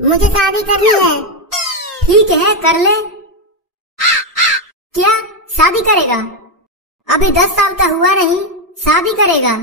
मुझे शादी करनी है। ठीक है, कर ले। क्या शादी करेगा? अभी 10 साल का हुआ नहीं, शादी करेगा?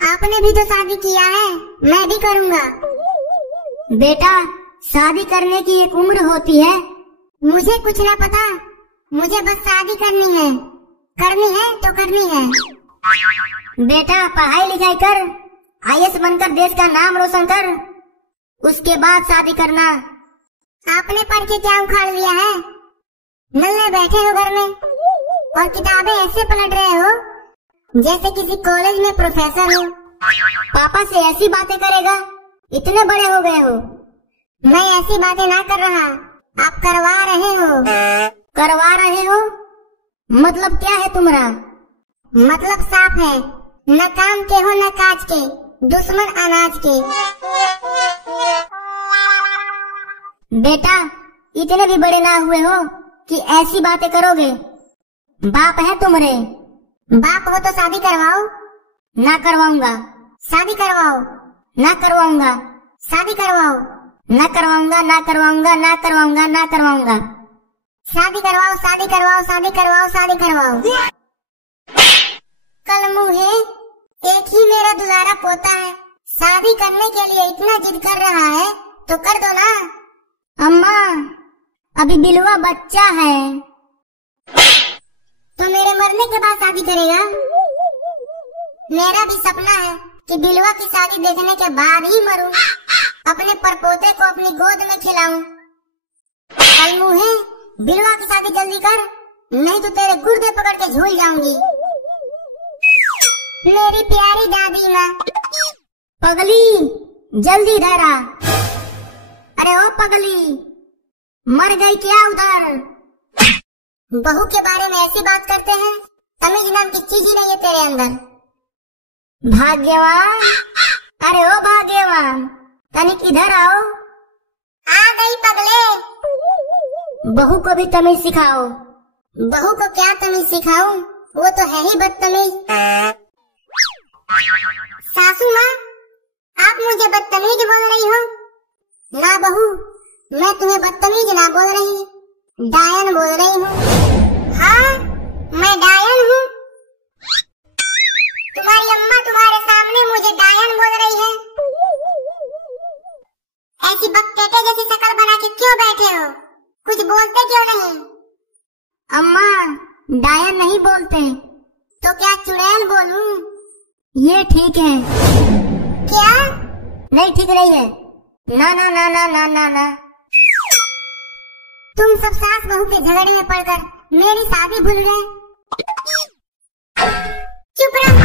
आपने भी तो शादी किया है, मैं भी करूँगा। बेटा, शादी करने की एक उम्र होती है। मुझे कुछ ना पता, मुझे बस शादी करनी है तो करनी है। बेटा, पढ़ाई लिखाई कर, IAS बनकर देश का नाम रोशन कर, उसके बाद शादी करना। आपने पढ़ के क्या उखाड़ लिया है? नल्ले बैठे हो घर में और किताबें ऐसे पलट रहे हो जैसे किसी कॉलेज में प्रोफेसर हो। पापा से ऐसी बातें करेगा? इतने बड़े हो गए हो। मैं ऐसी बातें ना कर रहा, आप करवा रहे हो। करवा रहे हो? मतलब क्या है तुम्हारा? मतलब साफ है, न काम के हो न काज के, दुश्मन अनाज के। बेटा, इतने भी बड़े ना हुए हो कि ऐसी बातें करोगे। बाप है तुम्हारे। बाप हो तो शादी करवाओ। ना करवाऊंगा। शादी करवाओ। ना करवाऊंगा। शादी करवाओ। ना करवाऊंगा, ना करवाऊंगा, ना करवाऊंगा, ना करवाऊंगा। शादी करवाओ, शादी करवाओ, शादी करवाओ, शादी करवाओ। कल मुँहे, एक ही मेरा दुलारा पोता है, शादी करने के लिए इतना जिद कर रहा है तो कर दो ना। अम्मा, अभी बिलवा बच्चा है। तो मेरे मरने के बाद शादी करेगा? मेरा भी सपना है कि बिलवा की शादी देखने के बाद ही मरूं, अपने परपोते को अपनी गोद में खिलाऊं। कल मुँहे, बिलवा की शादी जल्दी कर, नहीं तो तेरे गुर्दे पकड़ के झूल जाऊंगी। मेरी प्यारी दादी माँ। पगली, जल्दी इधर आ। अरे ओ पगली, मर गई क्या उधर? बहू के बारे में ऐसी बात करते हैं, तमीज नाम की चीज ही नहीं है तेरे अंदर। भाग्यवान, अरे ओ भाग्यवान, तनिक इधर आओ। आ गई पगले। बहू को भी तमीज सिखाओ। बहू को क्या तमीज सिखाऊं? वो तो है ही बदतमीज। सासू माँ, आप मुझे बदतमीज बोल रही हो? ना बहू, मैं तुम्हें बदतमीज ना बोल रही, डायन बोल रही हूँ। हाँ, मैं डायन हूँ। तुम्हारी अम्मा तुम्हारे सामने मुझे डायन बोल रही है। ऐसी बकचोदे जैसी शक्ल बना के क्यों बैठे हो? कुछ बोलते क्यों नहीं? अम्मा, डायन नहीं बोलते। तो क्या चुड़ैल बोलूं? ये ठीक है। क्या? नहीं, ठीक नहीं है। ना ना ना ना ना ना ना। तुम सब सास बहू के झगड़े में पड़कर मेरी शादी भूल गए। चुप रह।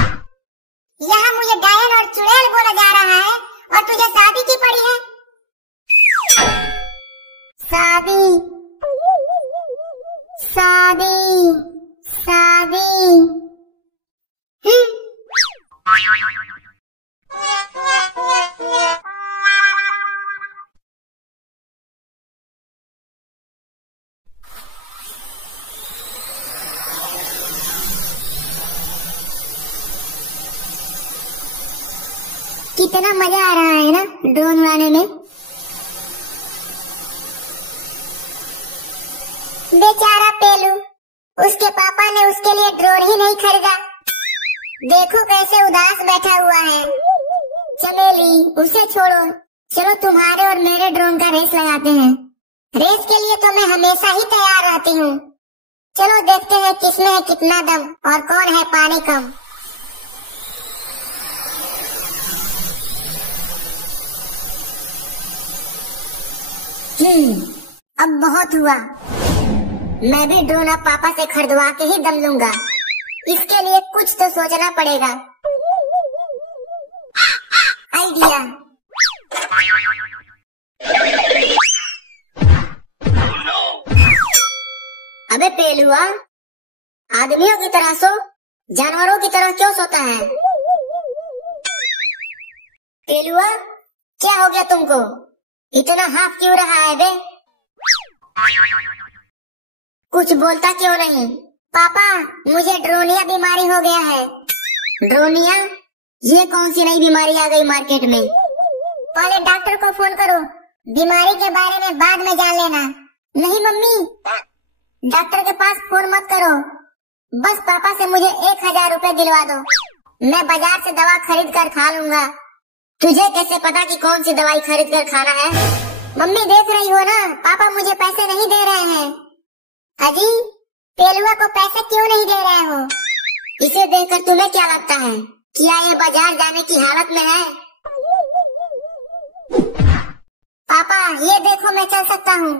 यहाँ मुझे डायन और चुड़ैल बोला जा रहा है और तुझे शादी की पड़ी है। शादी, शादी, शादी। कितना मजा आ रहा है ना ड्रोन उड़ाने में। बेचारा पेलू, उसके पापा ने उसके लिए ड्रोन ही नहीं खरीदा। देखो कैसे उदास बैठा हुआ है। चमेली, उसे छोड़ो, चलो तुम्हारे और मेरे ड्रोन का रेस लगाते हैं। रेस के लिए तो मैं हमेशा ही तैयार रहती हूँ। चलो देखते हैं किसमें है कितना दम और कौन है पानी कम। अब बहुत हुआ। मैं भी ड्रोन अब पापा से खरीदवा के ही दम लूंगा। इसके लिए कुछ तो सोचना पड़ेगा। आइडिया। अबे पेलुआ, आदमियों की तरह सो, जानवरों की तरह क्यों सोता है? पेलुआ, क्या हो गया तुमको? इतना हाफ क्यों रहा है बे? कुछ बोलता क्यों नहीं? पापा, मुझे ड्रोनिया बीमारी हो गया है। ड्रोनिया? ये कौन सी नई बीमारी आ गई मार्केट में? पहले डॉक्टर को फोन करो, बीमारी के बारे में बाद में जान लेना। नहीं मम्मी, डॉक्टर के पास फोन मत करो, बस पापा से मुझे 1000 रुपए दिलवा दो, मैं बाजार से दवा खरीद कर खा लूंगा। तुझे कैसे पता कि कौन सी दवाई खरीद कर खाना है? मम्मी देख रही हो ना, पापा मुझे पैसे नहीं दे रहे हैं। अजी, पेलुआ को पैसे क्यों नहीं दे रहे हो? इसे देखकर तुम्हें क्या लगता है, क्या ये बाजार जाने की हालत में है? पापा ये देखो, मैं चल सकता हूँ,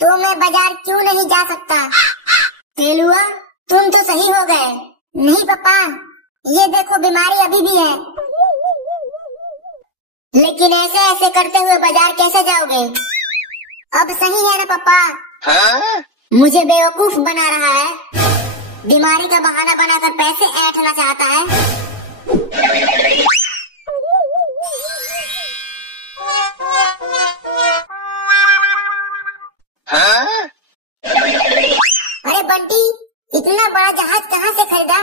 तो मैं बाजार क्यों नहीं जा सकता? पेलुआ तुम तो सही हो गए। नहीं पापा, ये देखो बीमारी अभी भी है। लेकिन ऐसे ऐसे करते हुए बाजार कैसे जाओगे? अब सही है ना पापा? हाँ? मुझे बेवकूफ बना रहा है, बीमारी का बहाना बनाकर पैसे ऐंठना चाहता है। हाँ? अरे बंटी, इतना बड़ा जहाज कहाँ से खरीदा?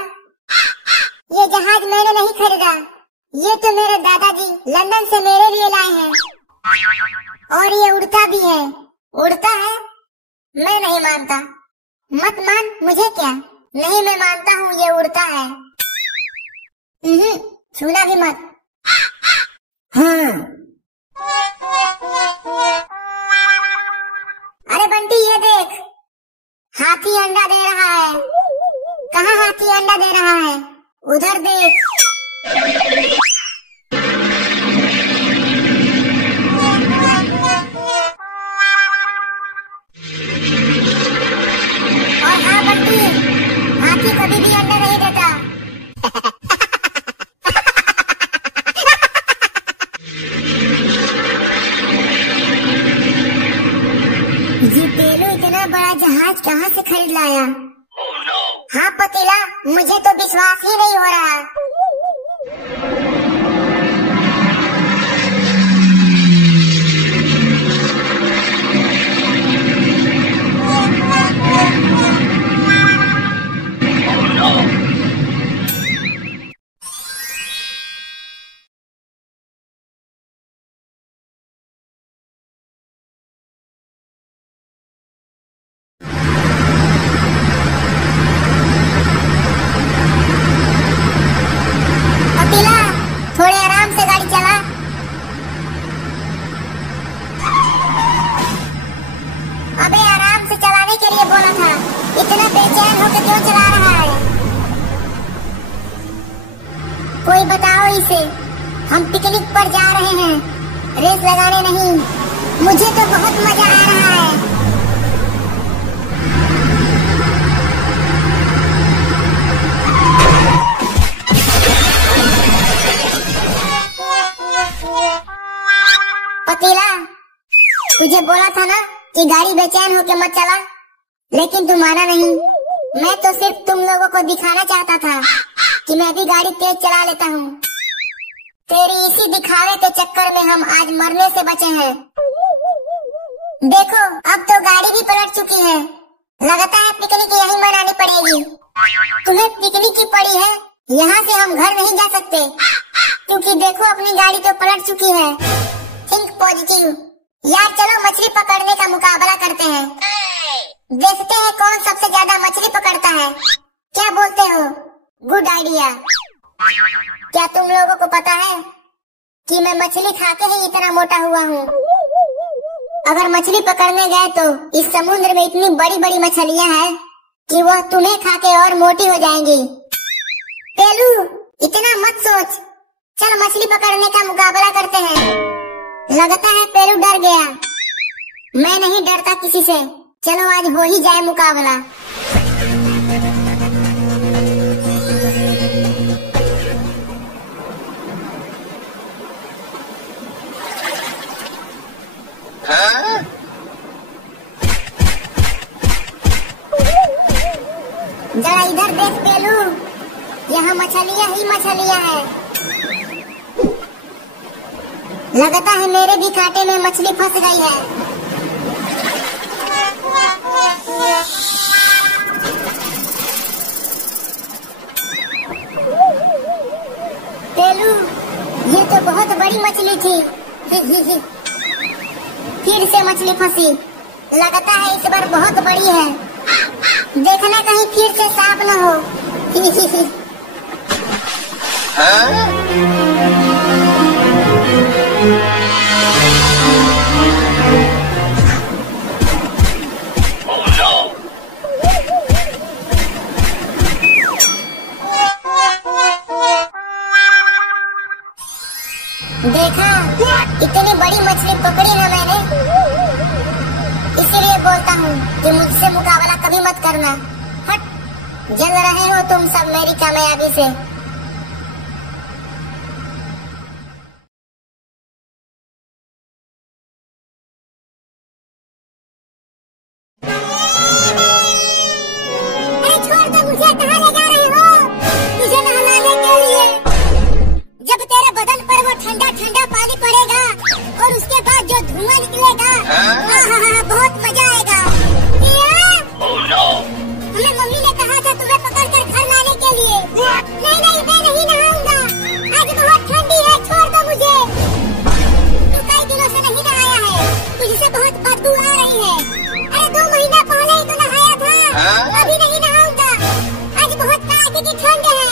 ये जहाज मैंने नहीं खरीदा, ये तो मेरे दादाजी लंदन से मेरे लिए लाए हैं। और ये उड़ता भी है। उड़ता है? मैं नहीं मानता। मत मान, मुझे क्या? नहीं, मैं मानता हूँ ये उड़ता है। छूना भी मत। हाँ। अरे बंटी ये देख, हाथी अंडा दे रहा है। कहाँ हाथी अंडा दे रहा है? उधर देख। और हाँ बंटी, हाथी कभी भी अंडा नहीं देता। ये पेलू इतना बड़ा जहाज कहाँ से खरीद लाया? हाँ पतीला, मुझे तो विश्वास ही नहीं हो रहा। थोड़े आराम से गाड़ी चला। अबे आराम से चलाने के लिए बोला था, इतना बेचैन होकर क्यों चला रहा है? कोई बताओ इसे, हम पिकनिक पर जा रहे हैं, रेस लगाने नहीं। मुझे तो बहुत मजा आ रहा है। पतीला, तुझे बोला था ना कि गाड़ी बेचैन होके मत चला, लेकिन तू माना नहीं। मैं तो सिर्फ तुम लोगों को दिखाना चाहता था कि मैं भी गाड़ी तेज चला लेता हूँ। तेरी इसी दिखावे के चक्कर में हम आज मरने से बचे हैं। देखो, अब तो गाड़ी भी पलट चुकी है। लगता है पिकनिक यहीं मनानी पड़ेगी। तुम्हें पिकनिक की पड़ी है, यहाँ से हम घर नहीं जा सकते, क्योंकि देखो अपनी गाड़ी तो पलट चुकी है। Think positive. यार चलो मछली पकड़ने का मुकाबला करते हैं, देखते हैं कौन सबसे ज्यादा मछली पकड़ता है। क्या बोलते हो? Good idea. क्या तुम लोगों को पता है कि मैं मछली खा के ही इतना मोटा हुआ हूँ? अगर मछली पकड़ने गए तो इस समुद्र में इतनी बड़ी बड़ी मछलियाँ हैं कि वह तुम्हें खा के और मोटी हो जाएंगी। पेलू, इतना मत सोच, चल मछली पकड़ने का मुकाबला करते हैं। लगता है पेलू डर गया। मैं नहीं डरता किसी से, चलो आज हो ही जाए मुकाबला। हाँ? जरा इधर देख पेलू, यहाँ मछलियाँ ही मछलियाँ हैं। लगता है मेरे भी कांटे में मछली फंस गई है। पेलू, ये तो बहुत बड़ी मछली थी। फिर से मछली फंसी। लगता है इस बार बहुत बड़ी है। देखना कहीं फिर से सांप न हो। देखा, इतनी बड़ी मछली पकड़ी ना मैंने। इसीलिए बोलता हूँ कि मुझसे मुकाबला कभी मत करना। हट, जल रहे हो तुम सब मेरी कामयाबी से। अरे छोड़ दो मुझे, कहाँ ले जा रहे हो? तुझे नहलाने के लिए। जब तेरे बदन पर वो ठंडा ठंडा पानी पड़ेगा और उसके बाद जो धुआं निकलेगा, बहुत मजा आएगा। हमें मम्मी ने कहा था तुम्हें पकड़कर घर लाने के लिए। नहीं नहीं, मैं नहीं नहाऊंगा। आज बहुत ठंडी है, छोड़ दो मुझे। तू कई दिनों से नहीं नहाया है, तुझसे बहुत बदबू आ रही है। अरे 2 महीना पहले ही तो नहाया था। अभी नहीं नहाऊंगा। आज बहुत कड़ाके की ठंड है,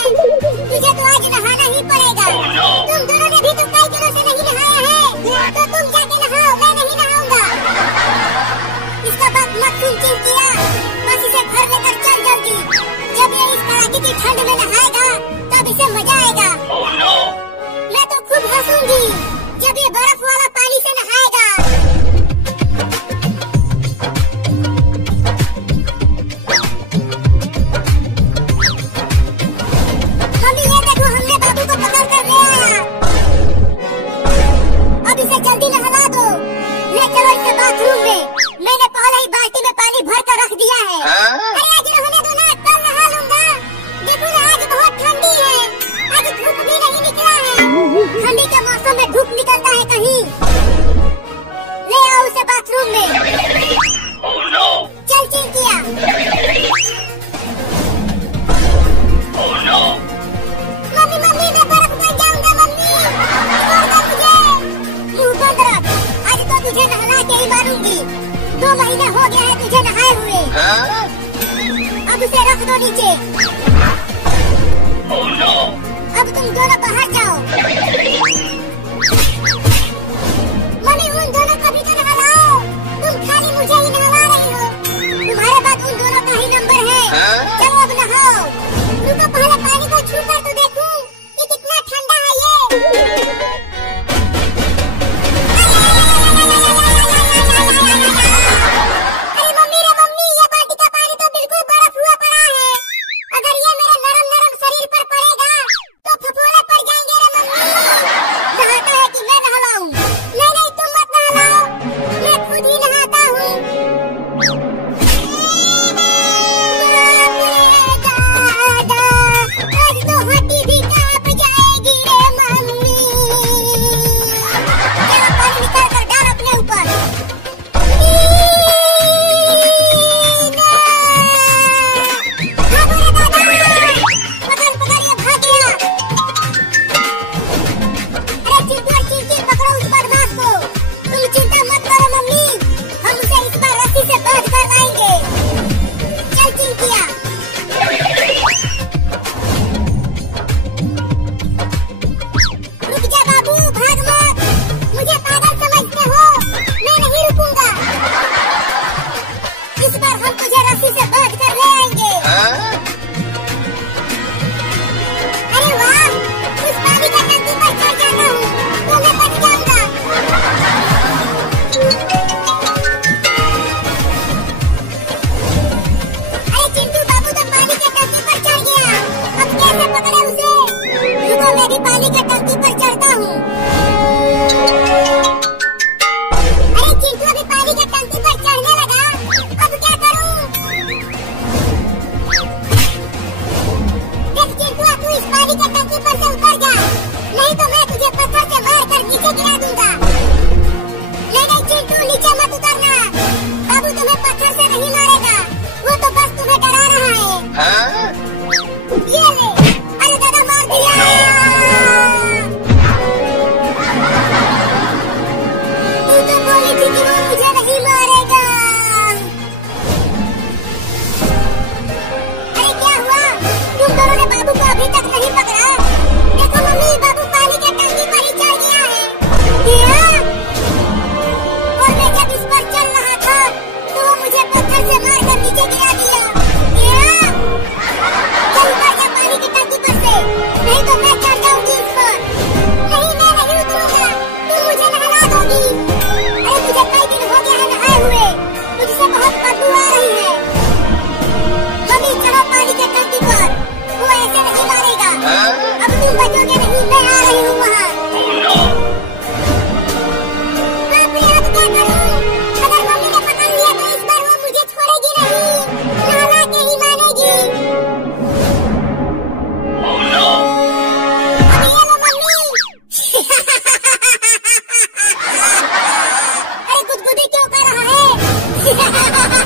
तुझे तो आज नहाना ही पड़ेगा। तुम दोनों ने भी तो कई दिनों से नहीं नहाया है, तो तुम जाके नहाओ, मैं नहीं नहाऊंगा। इसका बात मत सुन चिंकिया, बस इसे घर लेकर चल जल्दी। जब ये इस कड़ाके की ठंड में नहाएगा तब इसे मजा आएगा। मैं तो खूब हंसूंगी जब ये बर्फ वाला पानी से नहाएगा। मम्मी ये देखो, हमने बाबू को पकड़ कर ले आया। अब इसे जल्दी नहला दो। ले चलो इसे बाथरूम में। मैंने पहले ही बाल्टी में पानी भर कर रख दिया है। अरे आज रहने दो ना, कल नहा लूंगा। देखो ना, आज बहुत ठंडी है। आज धूप भी नहीं निकला है। ठंडी के मौसम में धूप निकलता है कहीं? ले आओ उसे बाथरूम में। चल चिंकिया। मम्मी मम्मी, मैं बर्फ बन जाऊंगा। मम्मी छोड़ दो मुझे। मुंह बंद रख, आज तो तुझे नहला के ही मारूंगी। 2 महीने हो गया है तुझे नहाए हुए। अब उसे रख दो नीचे। अब तुम दोनों बाहर जाओ। मम्मी उन दोनों को भी तो नहलाओ। तुम खाली मुझे ही नहला रही हो। तुम्हारे बाद उन दोनों का ही नंबर है। चलो अब नहाओ। रुको, पहले पानी को छू कर तो देखूं कि कितना ठंडा है ये। अरे मम्मी रे मम्मी, ये बाल्टी का पानी तो बिल्कुल बर्फ हुआ पड़ा है। अगर ये मेरे नरम नरम शरीर पर पड़ेगा तो फफोले पड़ जाएंगे रे मम्मी। है।